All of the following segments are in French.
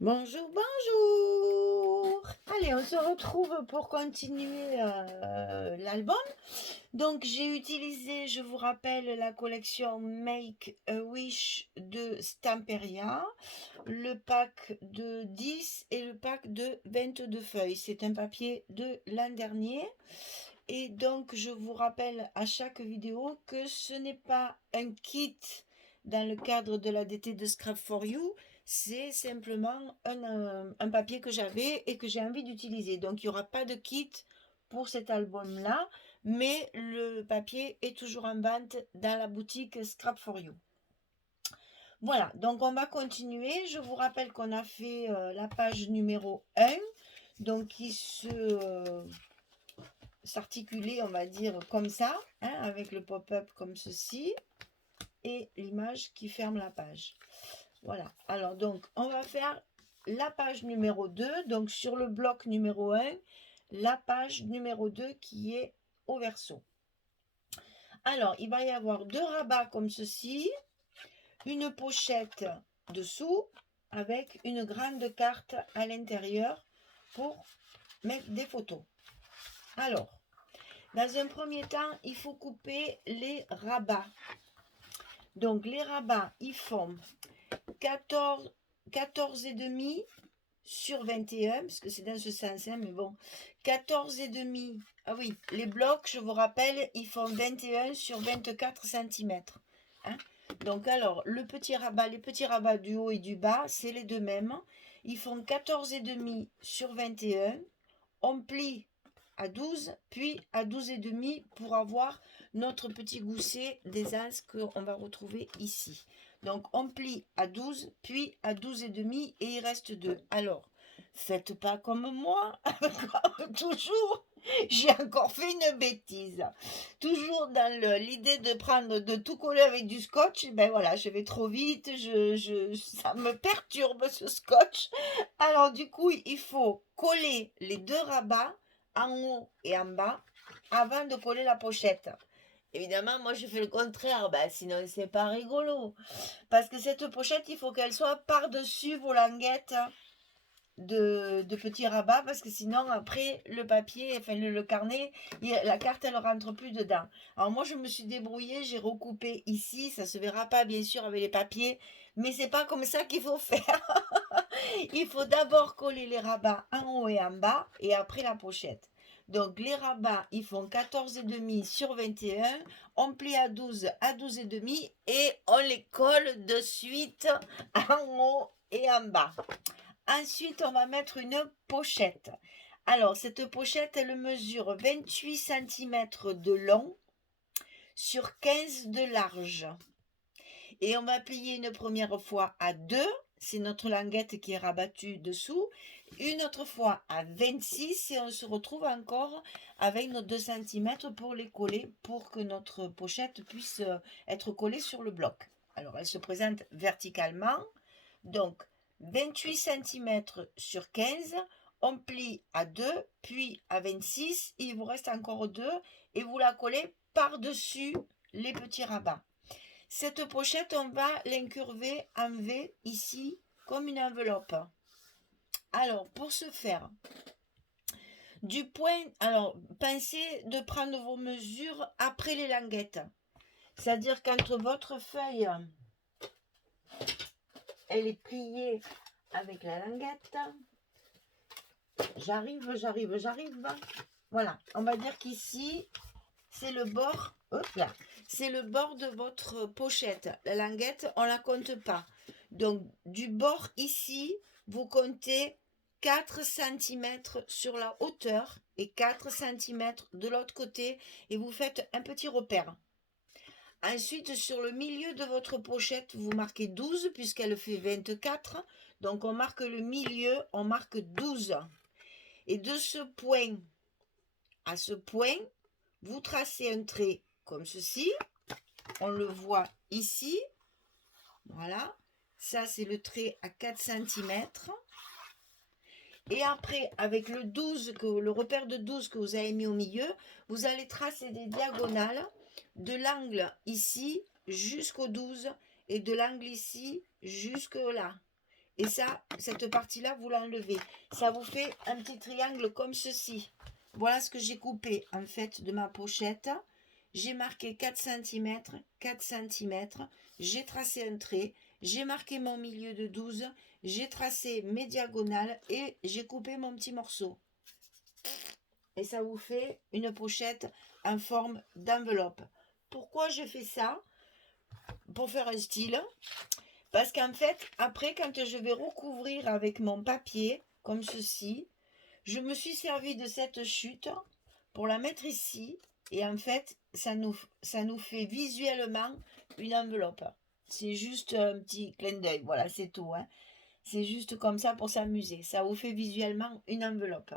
Bonjour, bonjour. Allez, on se retrouve pour continuer l'album. Donc, j'ai utilisé, je vous rappelle, la collection Make a Wish de Stamperia, le pack de 10 et le pack de 22 feuilles. C'est un papier de l'an dernier. Et donc, je vous rappelle à chaque vidéo que ce n'est pas un kit dans le cadre de la DT de Scrap for You, c'est simplement un papier que j'avais et que j'ai envie d'utiliser. Donc, il n'y aura pas de kit pour cet album-là, mais le papier est toujours en vente dans la boutique Scrap for You. Voilà, donc on va continuer. Je vous rappelle qu'on a fait la page numéro 1, donc qui s'articuler, on va dire, comme ça, hein, avec le pop-up comme ceci, et l'image qui ferme la page. Voilà, alors donc, on va faire la page numéro 2, donc sur le bloc numéro 1, la page numéro 2 qui est au verso. Alors, il va y avoir deux rabats comme ceci, une pochette dessous, avec une grande carte à l'intérieur pour mettre des photos. Alors, dans un premier temps, il faut couper les rabats. Donc, les rabats, ils font 14,5 sur 21, parce que c'est dans ce sens, hein, mais bon, 14,5. Ah oui, les blocs, je vous rappelle, ils font 21 sur 24 cm. Hein. Donc, alors, les petits rabats du haut et du bas, c'est les deux mêmes. Ils font 14,5 sur 21. On plie à 12, puis à 12,5 pour avoir notre petit gousset des as qu'on va retrouver ici. Donc on plie à 12, puis à 12,5 et il reste 2. Alors, faites pas comme moi, toujours. J'ai encore fait une bêtise. Toujours dans l'idée de prendre, de tout coller avec du scotch. Ben voilà, je vais trop vite. Ça me perturbe ce scotch. Alors du coup, il faut coller les deux rabats en haut et en bas avant de coller la pochette. Évidemment, moi je fais le contraire, ben, sinon c'est pas rigolo. Parce que cette pochette, il faut qu'elle soit par-dessus vos languettes de petits rabats, parce que sinon après le papier, enfin le carnet, la carte elle rentre plus dedans. Alors moi je me suis débrouillée, j'ai recoupé ici, ça se verra pas bien sûr avec les papiers, mais c'est pas comme ça qu'il faut faire. Il faut d'abord coller les rabats en haut et en bas et après la pochette. Donc les rabats, ils font 14,5 sur 21, on plie à 12,5 et on les colle de suite en haut et en bas. Ensuite, on va mettre une pochette. Alors, cette pochette, elle mesure 28 cm de long sur 15 de large. Et on va plier une première fois à 2, c'est notre languette qui est rabattue dessous, une autre fois à 26 et on se retrouve encore avec nos 2 cm pour les coller, pour que notre pochette puisse être collée sur le bloc. Alors, elle se présente verticalement, donc 28 cm sur 15, on plie à 2, puis à 26, il vous reste encore 2 et vous la collez par-dessus les petits rabats. Cette pochette, on va l'incurver en V ici comme une enveloppe. Alors, pour ce faire, du point, alors pensez de prendre vos mesures après les languettes. C'est-à-dire quand votre feuille, elle est pliée avec la languette, j'arrive. Voilà, on va dire qu'ici, c'est le bord, hop là, c'est le bord de votre pochette. La languette, on la compte pas. Donc, du bord ici, vous comptez 4 cm sur la hauteur et 4 cm de l'autre côté et vous faites un petit repère. Ensuite, sur le milieu de votre pochette, vous marquez 12 puisqu'elle fait 24. Donc, on marque le milieu, on marque 12. Et de ce point à ce point, vous tracez un trait comme ceci. On le voit ici. Voilà. Ça, c'est le trait à 4 cm. Et après, avec le 12, le repère de 12 que vous avez mis au milieu, vous allez tracer des diagonales de l'angle ici jusqu'au 12 et de l'angle ici jusque là. Et ça, cette partie-là, vous l'enlevez. Ça vous fait un petit triangle comme ceci. Voilà ce que j'ai coupé, en fait, de ma pochette. J'ai marqué 4 cm, 4 cm. J'ai tracé un trait. J'ai marqué mon milieu de 12. J'ai tracé mes diagonales et j'ai coupé mon petit morceau. Et ça vous fait une pochette en forme d'enveloppe. Pourquoi je fais ça? Pour faire un style. Parce qu'en fait, après, quand je vais recouvrir avec mon papier, comme ceci, je me suis servi de cette chute pour la mettre ici. Et en fait, ça nous fait visuellement une enveloppe. C'est juste un petit clin d'œil. Voilà, c'est tout. Hein. C'est juste comme ça pour s'amuser. Ça vous fait visuellement une enveloppe.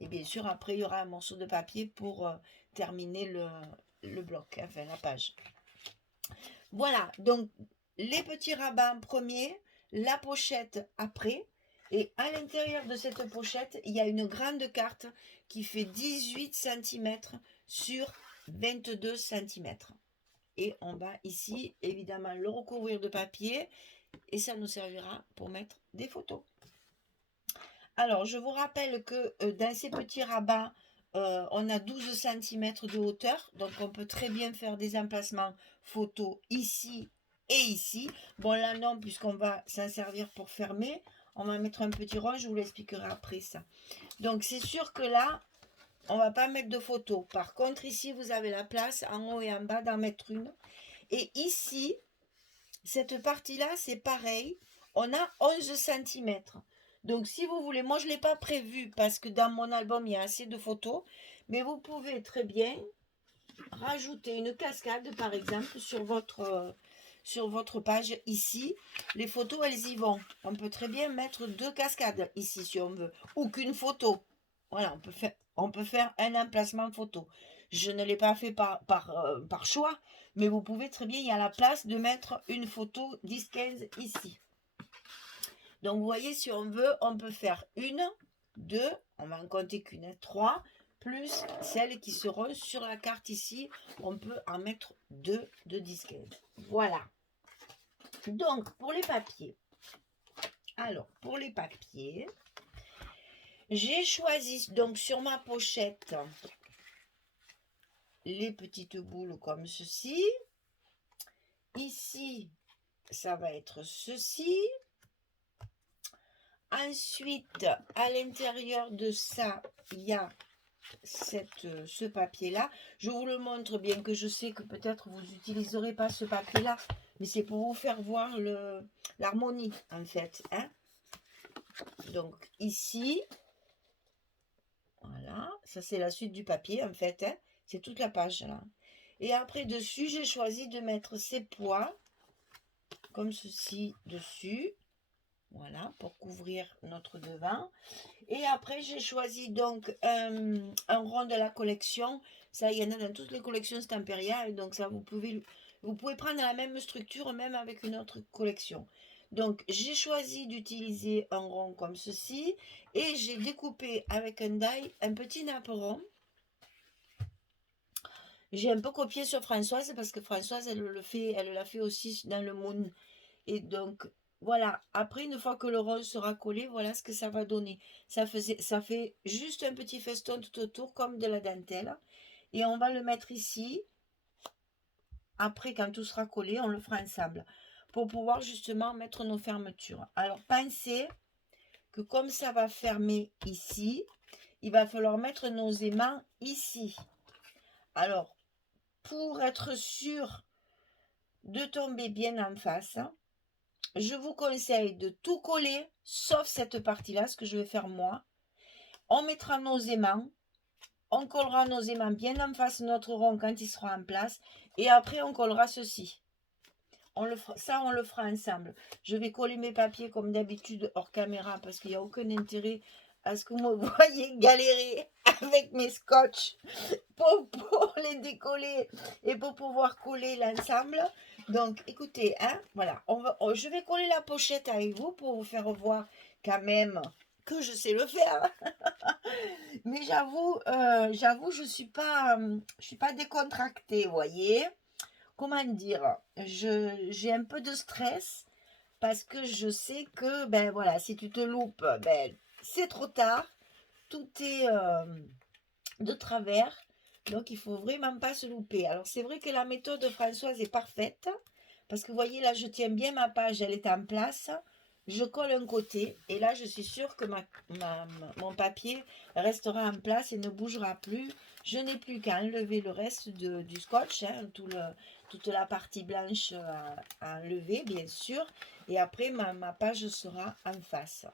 Et bien sûr, après, il y aura un morceau de papier pour terminer le bloc, enfin la page. Voilà, donc les petits rabats en premier, la pochette après. Et à l'intérieur de cette pochette, il y a une grande carte qui fait 18 cm sur 22 cm. Et on va ici, évidemment, le recouvrir de papier. Et ça nous servira pour mettre des photos. Alors, je vous rappelle que dans ces petits rabats, on a 12 cm de hauteur. Donc, on peut très bien faire des emplacements photos ici et ici. Bon, là, non, puisqu'on va s'en servir pour fermer. On va mettre un petit rond, je vous l'expliquerai après ça. Donc, c'est sûr que là, on ne va pas mettre de photos. Par contre, ici, vous avez la place en haut et en bas d'en mettre une. Et ici, cette partie-là, c'est pareil. On a 11 cm. Donc, si vous voulez, moi, je ne l'ai pas prévu parce que dans mon album, il y a assez de photos. Mais vous pouvez très bien rajouter une cascade, par exemple, sur votre page ici. Les photos, elles y vont. On peut très bien mettre 2 cascades ici, si on veut. Ou qu'une photo. Voilà, on peut faire un emplacement photo. Je ne l'ai pas fait par choix, mais vous pouvez très bien, il y a la place de mettre une photo 10-15 ici. Donc, vous voyez, si on veut, on peut faire 1, 2, on va en compter qu'une, 3, plus celles qui seront sur la carte ici. On peut en mettre 2 de 10-15. Voilà. Donc, pour les papiers. Alors, pour les papiers, j'ai choisi, donc, sur ma pochette, les petites boules comme ceci. Ici, ça va être ceci. Ensuite, à l'intérieur de ça, il y a ce papier-là. Je vous le montre, bien que je sais que peut-être vous n'utiliserez pas ce papier-là, mais c'est pour vous faire voir l'harmonie, en fait. Hein. Donc, ici, voilà, ça c'est la suite du papier, en fait. Hein. C'est toute la page, là. Et après, dessus, j'ai choisi de mettre ces pois, comme ceci, dessus. Voilà, pour couvrir notre devant. Et après, j'ai choisi donc un rond de la collection. Ça, il y en a dans toutes les collections Stamperia. Donc ça, vous pouvez prendre la même structure, même avec une autre collection. Donc, j'ai choisi d'utiliser un rond comme ceci. Et j'ai découpé avec un die un petit nappe rond. J'ai un peu copié sur Françoise parce que Françoise, elle l'a fait aussi dans le Moon. Et donc, voilà. Après, une fois que le rond sera collé, voilà ce que ça va donner. Ça fait juste un petit feston tout autour, comme de la dentelle. Et on va le mettre ici. Après, quand tout sera collé, on le fera ensemble. Pour pouvoir justement mettre nos fermetures. Alors, pensez que comme ça va fermer ici, il va falloir mettre nos aimants ici. Alors, pour être sûr de tomber bien en face, je vous conseille de tout coller, sauf cette partie-là, ce que je vais faire moi. On mettra nos aimants, on collera nos aimants bien en face de notre rond quand il sera en place, et après on collera ceci. On le fera ensemble. Je vais coller mes papiers comme d'habitude hors caméra, parce qu'il n'y a aucun intérêt à ce que vous me voyez galérer avec mes scotch pour les décoller et pour pouvoir coller l'ensemble. Donc, écoutez, hein, voilà, je vais coller la pochette avec vous pour vous faire voir quand même que je sais le faire. Mais j'avoue, je suis pas décontractée, vous voyez. Comment dire, j'ai un peu de stress parce que je sais que, ben voilà, si tu te loupes, ben c'est trop tard, tout est de travers, donc il faut vraiment pas se louper. Alors c'est vrai que la méthode de Françoise est parfaite, parce que vous voyez là, je tiens bien ma page, elle est en place, je colle un côté, et là je suis sûre que mon papier restera en place et ne bougera plus. Je n'ai plus qu'à enlever le reste du scotch, hein, toute la partie blanche à enlever, bien sûr, et après ma page sera en face.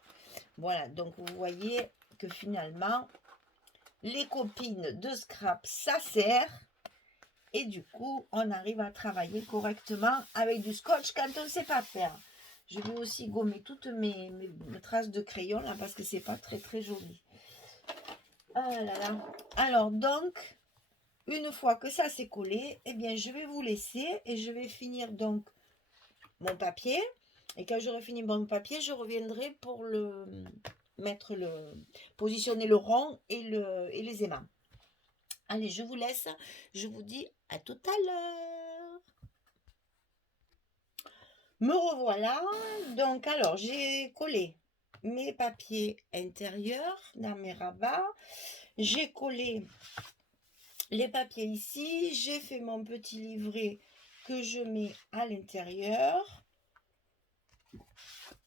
Voilà, donc vous voyez que finalement, les copines de scrap, ça sert. Et du coup, on arrive à travailler correctement avec du scotch quand on ne sait pas faire. Je vais aussi gommer toutes mes traces de crayon là parce que c'est pas très très joli. Ah là là. Alors donc, une fois que ça c'est collé, eh bien je vais vous laisser et je vais finir donc mon papier. Et quand j'aurai fini mon papier, je reviendrai pour positionner le rond et les aimants. Allez, je vous laisse. Je vous dis à tout à l'heure. Me revoilà. Donc, alors, j'ai collé mes papiers intérieurs dans mes rabats. J'ai collé les papiers ici. J'ai fait mon petit livret que je mets à l'intérieur.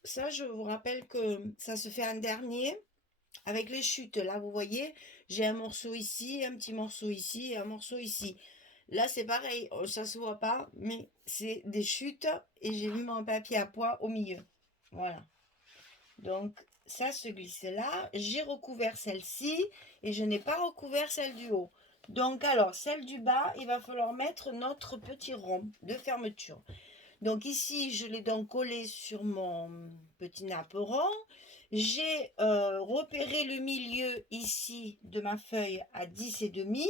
Ça, je vous rappelle que ça se fait en dernier. Avec les chutes, là, vous voyez, j'ai un morceau ici, un petit morceau ici et un morceau ici. Là, c'est pareil, ça se voit pas, mais c'est des chutes et j'ai mis mon papier à pois au milieu. Voilà. Donc, ça se glisse là. J'ai recouvert celle-ci et je n'ai pas recouvert celle du haut. Donc, alors, celle du bas, il va falloir mettre notre petit rond de fermeture. Donc ici, je l'ai donc collé sur mon petit napperon. J'ai repéré le milieu ici de ma feuille à 10,5.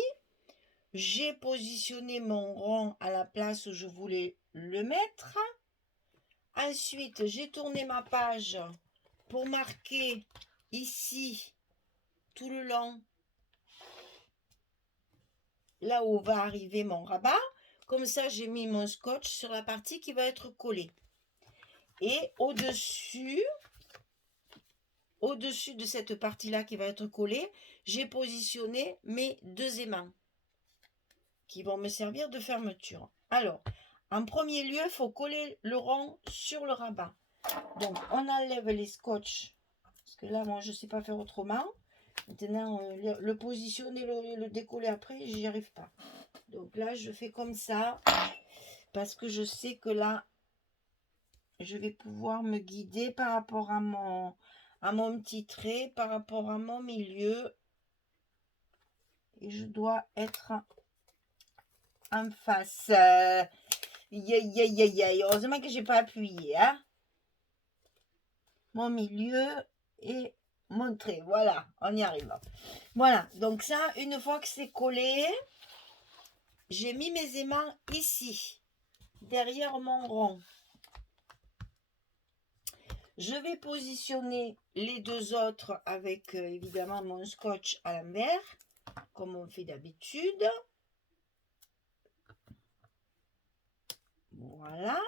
J'ai positionné mon rond à la place où je voulais le mettre. Ensuite, j'ai tourné ma page pour marquer ici, tout le long, là où va arriver mon rabat. Comme ça, j'ai mis mon scotch sur la partie qui va être collée. Et au-dessus de cette partie-là qui va être collée, j'ai positionné mes deux aimants qui vont me servir de fermeture. Alors, en premier lieu, il faut coller le rond sur le rabat. Donc, on enlève les scotch, parce que là, moi, je ne sais pas faire autrement. Maintenant, le positionner, le décoller après, j'y arrive pas. Donc là, je fais comme ça, parce que je sais que là, je vais pouvoir me guider par rapport à mon petit trait, par rapport à mon milieu. Et je dois être en face. Heureusement que j'ai pas appuyé. Hein. Mon milieu et mon trait. Voilà, on y arrive. Voilà, donc ça, une fois que c'est collé, j'ai mis mes aimants ici, derrière mon rond. Je vais positionner les deux autres avec évidemment mon scotch à l'envers, comme on fait d'habitude. Voilà.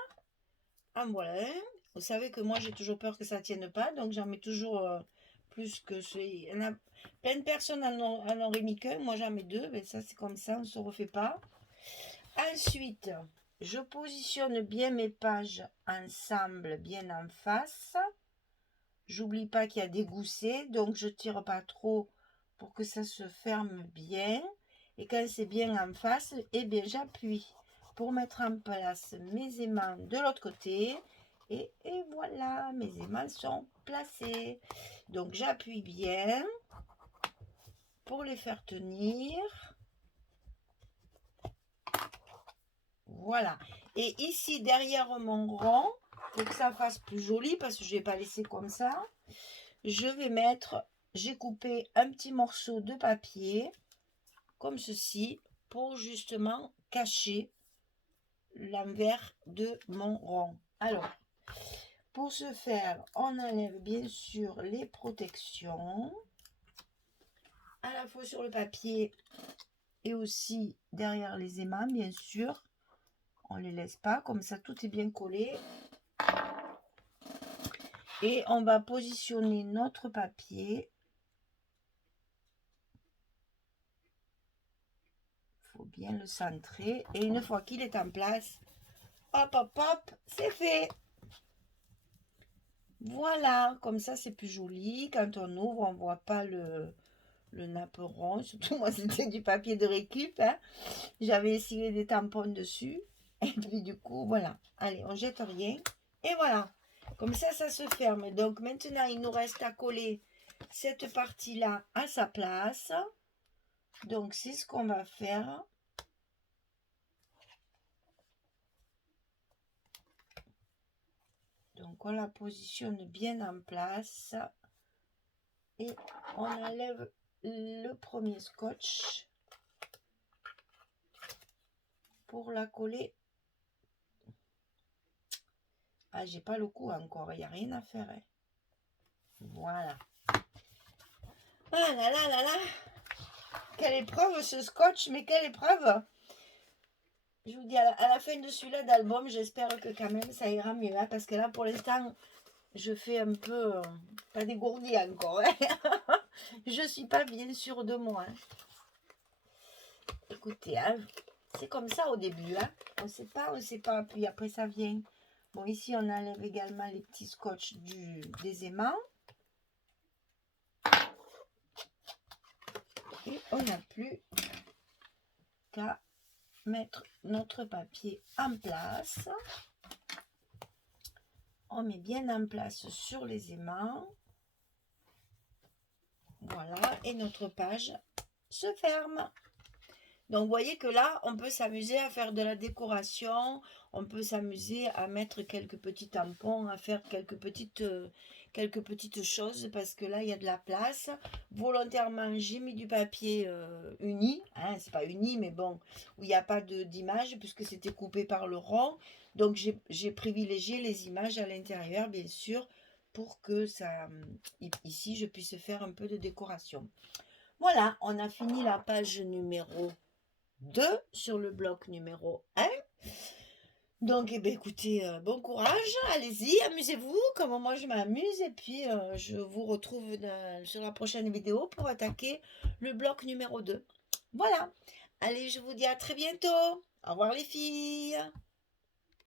En voilà un. Vous savez que moi j'ai toujours peur que ça ne tienne pas, donc j'en mets toujours plus que ce. Il y en a plein de personnes en auraient mis qu'un, moi j'en mets deux, mais ça c'est comme ça, on ne se refait pas. Ensuite, je positionne bien mes pages ensemble, bien en face. J'oublie pas qu'il y a des goussets, donc je tire pas trop pour que ça se ferme bien. Et quand c'est bien en face, eh bien j'appuie pour mettre en place mes aimants de l'autre côté. Et voilà, mes aimants sont placés. Donc j'appuie bien pour les faire tenir. Voilà. Et ici, derrière mon rond, pour que ça fasse plus joli, parce que je ne vais pas laisser comme ça, je vais mettre, j'ai coupé un petit morceau de papier, comme ceci, pour justement cacher l'envers de mon rond. Alors, pour ce faire, on enlève bien sûr les protections, à la fois sur le papier et aussi derrière les aimants, bien sûr. On ne les laisse pas, comme ça tout est bien collé. Et on va positionner notre papier. Il faut bien le centrer. Et une fois qu'il est en place, hop, hop, hop, c'est fait. Voilà, comme ça c'est plus joli. Quand on ouvre, on ne voit pas le napperon. Surtout moi, c'était du papier de récup. Hein. J'avais essayé des tampons dessus. Et puis du coup, voilà. Allez, on jette rien. Et voilà. Comme ça se ferme. Donc maintenant, il nous reste à coller cette partie-là à sa place. Donc c'est ce qu'on va faire. Donc on la positionne bien en place. Et on enlève le premier scotch pour la coller. Ah, j'ai pas le coup encore, il n'y a rien à faire. Hein. Voilà. Ah là là là là. Quelle épreuve ce scotch, mais quelle épreuve. Je vous dis, à la fin de celui-là d'album, j'espère que quand même ça ira mieux. Hein, parce que là, pour l'instant, je fais un peu, pas dégourdi encore. Hein. Je suis pas bien sûre de moi. Hein. Écoutez, hein, c'est comme ça au début. Hein. On sait pas, puis après ça vient. Bon, ici, on enlève également les petits scotch des aimants. Et on n'a plus qu'à mettre notre papier en place. On met bien en place sur les aimants. Voilà, et notre page se ferme. Donc, vous voyez que là, on peut s'amuser à faire de la décoration. On peut s'amuser à mettre quelques petits tampons, à faire quelques petites choses. Parce que là, il y a de la place. Volontairement, j'ai mis du papier uni. Hein, c'est pas uni, mais bon, où il n'y a pas d'image, puisque c'était coupé par le rond. Donc, j'ai privilégié les images à l'intérieur, bien sûr, pour que ça, ici, je puisse faire un peu de décoration. Voilà, on a fini la page numéro 2 sur le bloc numéro 1. Donc, eh bien, écoutez, bon courage, allez-y, amusez-vous, comme moi je m'amuse. Et puis, je vous retrouve sur la prochaine vidéo pour attaquer le bloc numéro 2. Voilà, allez, je vous dis à très bientôt. Au revoir les filles.